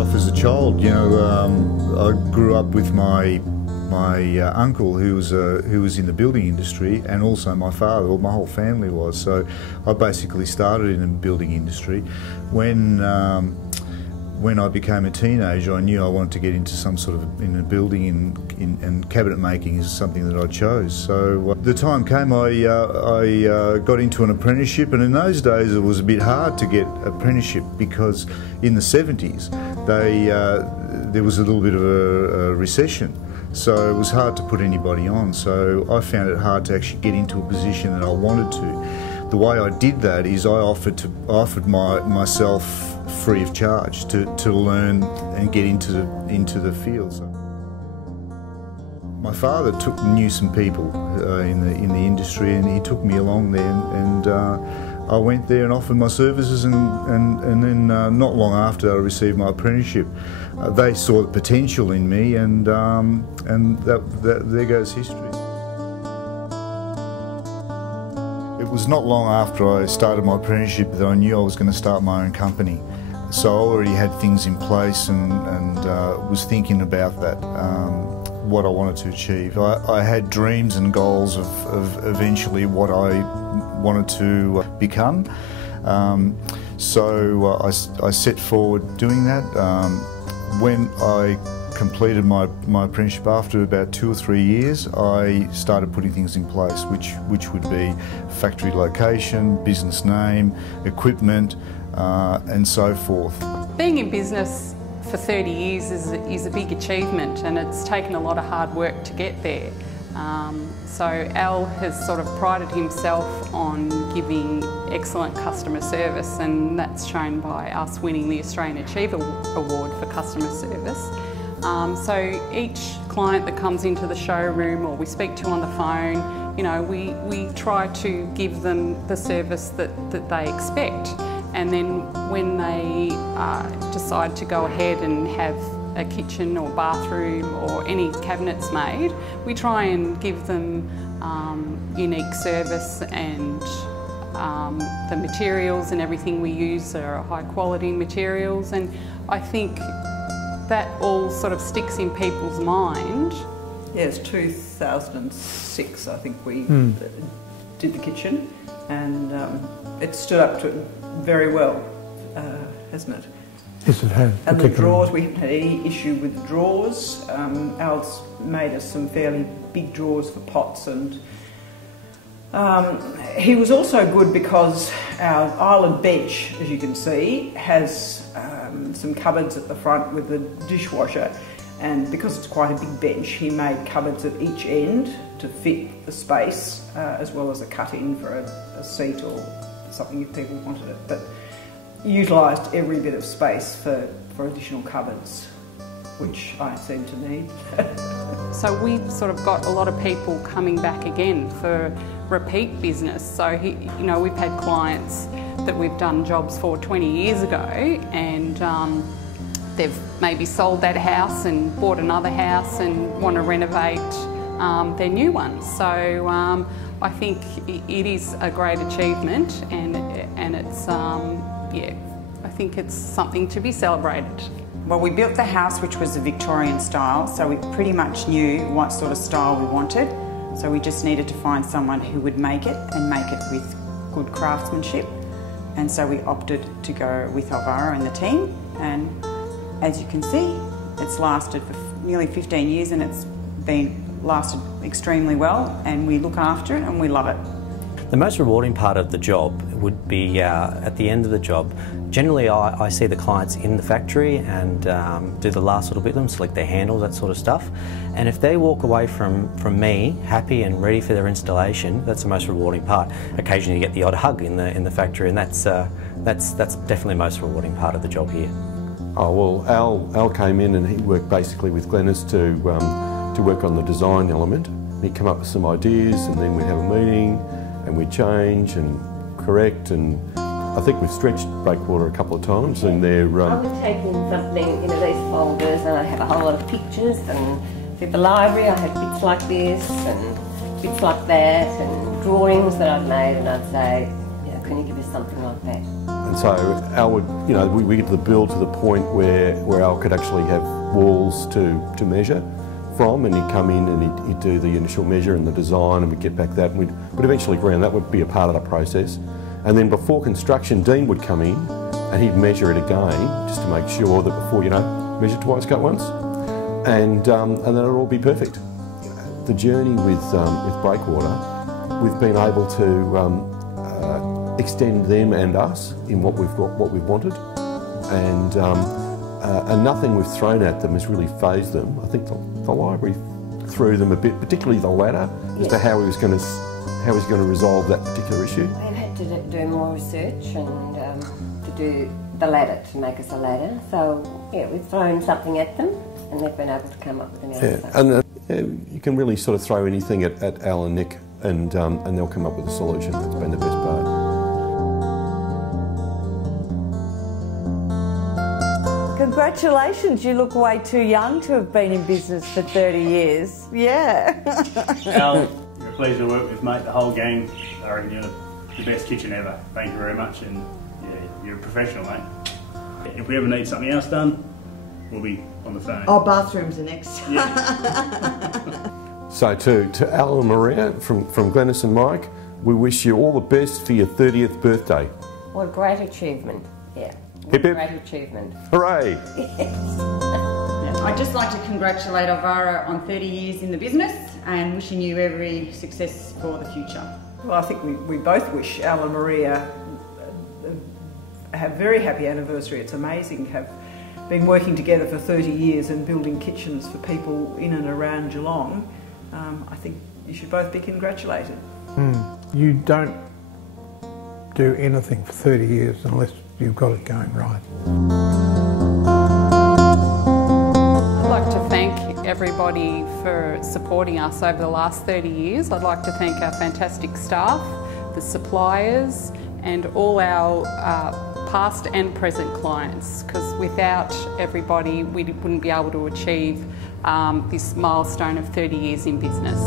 off as a child. You know, I grew up with my uncle who was in the building industry, and also my father. Well, my whole family was. So I basically started in the building industry. When I became a teenager, I knew I wanted to get into some sort of in a building, and cabinet making is something that I chose. So the time came, I got into an apprenticeship, and in those days it was a bit hard to get apprenticeship because in the 70s there was a little bit of a recession. So it was hard to put anybody on. So I found it hard to actually get into a position that I wanted to. The way I did that is I offered myself free of charge to learn and get into the field. So my father knew some people in the industry, and he took me along there, and I went there and offered my services, and then not long after I received my apprenticeship, they saw the potential in me, and there goes history. It was not long after I started my apprenticeship that I knew I was going to start my own company. So I already had things in place, and was thinking about that, what I wanted to achieve. I had dreams and goals of eventually what I wanted to become. So I set forward doing that. When I completed my apprenticeship, after about 2 or 3 years, I started putting things in place, which would be factory location, business name, equipment, and so forth. Being in business for 30 years is a big achievement, and it's taken a lot of hard work to get there. So Al has sort of prided himself on giving excellent customer service, and that's shown by us winning the Australian Achiever Award for customer service. So each client that comes into the showroom or we speak to on the phone, you know, we try to give them the service that they expect. And then when they decide to go ahead and have a kitchen or bathroom or any cabinets made, we try and give them unique service, and the materials and everything we use are high quality materials, and I think that all sort of sticks in people's mind. Yeah, it's 2006 I think we did the kitchen, and it stood up to it very well, hasn't it? Yes, it has. And the drawers, we haven't had any issue with the drawers. Al's made us some fairly big drawers for pots, and he was also good because our island bench, as you can see, has some cupboards at the front with the dishwasher, and because it's quite a big bench, he made cupboards at each end to fit the space, as well as a cut-in for a seat or something if people wanted it, but utilised every bit of space for additional cupboards, which I seem to need. So we've sort of got a lot of people coming back again for repeat business. So you know, we've had clients that we've done jobs for 20 years ago, and they've maybe sold that house and bought another house and want to renovate their new one. So I think it is a great achievement, and it's yeah, I think it's something to be celebrated. Well, we built the house, which was a Victorian style, so we pretty much knew what sort of style we wanted. So we just needed to find someone who would make it, and make it with good craftsmanship. And so we opted to go with Alvaro and the team. And as you can see, it's lasted for nearly 15 years, and it's lasted extremely well, and we look after it and we love it. The most rewarding part of the job would be at the end of the job. Generally I see the clients in the factory and do the last little bit of them, select their handles, that sort of stuff. And if they walk away from me happy and ready for their installation, that's the most rewarding part. Occasionally you get the odd hug in the factory, and that's definitely the most rewarding part of the job here. Oh well, Al came in and he worked basically with Glenys to work on the design element. He'd come up with some ideas, and then we'd have a meeting, and we'd change and correct, and I think we've stretched Breakwater a couple of times, and they're... I would take in something, you know, these folders, and I have a whole lot of pictures, and with the library I have bits like this and bits like that, and drawings that I've made, and I'd say, yeah, can you give us something like that? And so Al would, you know, we get the build to the point where Al could actually have walls to measure from, and he'd come in and he'd do the initial measure and the design, and we'd get back that, and we'd eventually agree on that would be a part of the process. And then before construction, Dean would come in and he'd measure it again, just to make sure that before, you know, measure twice, cut once, and then it'll all be perfect. The journey with Breakwater, we've been able to extend them and us in what we've wanted, and nothing we've thrown at them has really phased them. I think the library threw them a bit, particularly the ladder, as to how he was going to resolve that particular issue. We've had to do more research and to do the ladder, to make us a ladder. So yeah, we've thrown something at them, and they've been able to come up with an answer. Yeah, and you can really sort of throw anything at Al and Nick, and they'll come up with a solution. That's been the best part. Congratulations, you look way too young to have been in business for 30 years. Yeah. Al, you're a pleasure to work with, mate. The whole gang, I reckon you're the best kitchen ever. Thank you very much, and yeah, you're a professional, mate. If we ever need something else done, we'll be on the phone. Oh, bathrooms are next. Yeah. So to Al and Maria from Glenys and Mike, we wish you all the best for your 30th birthday. What a great achievement, yeah. Hip, hip. Great achievement. Hooray! I'd just like to congratulate Elvira on 30 years in the business and wishing you every success for the future. Well, I think we both wish Al and Maria a very happy anniversary. It's amazing to have been working together for 30 years and building kitchens for people in and around Geelong. I think you should both be congratulated. You don't do anything for 30 years unless you've got it going right. I'd like to thank everybody for supporting us over the last 30 years. I'd like to thank our fantastic staff, the suppliers, and all our past and present clients, because without everybody we wouldn't be able to achieve this milestone of 30 years in business.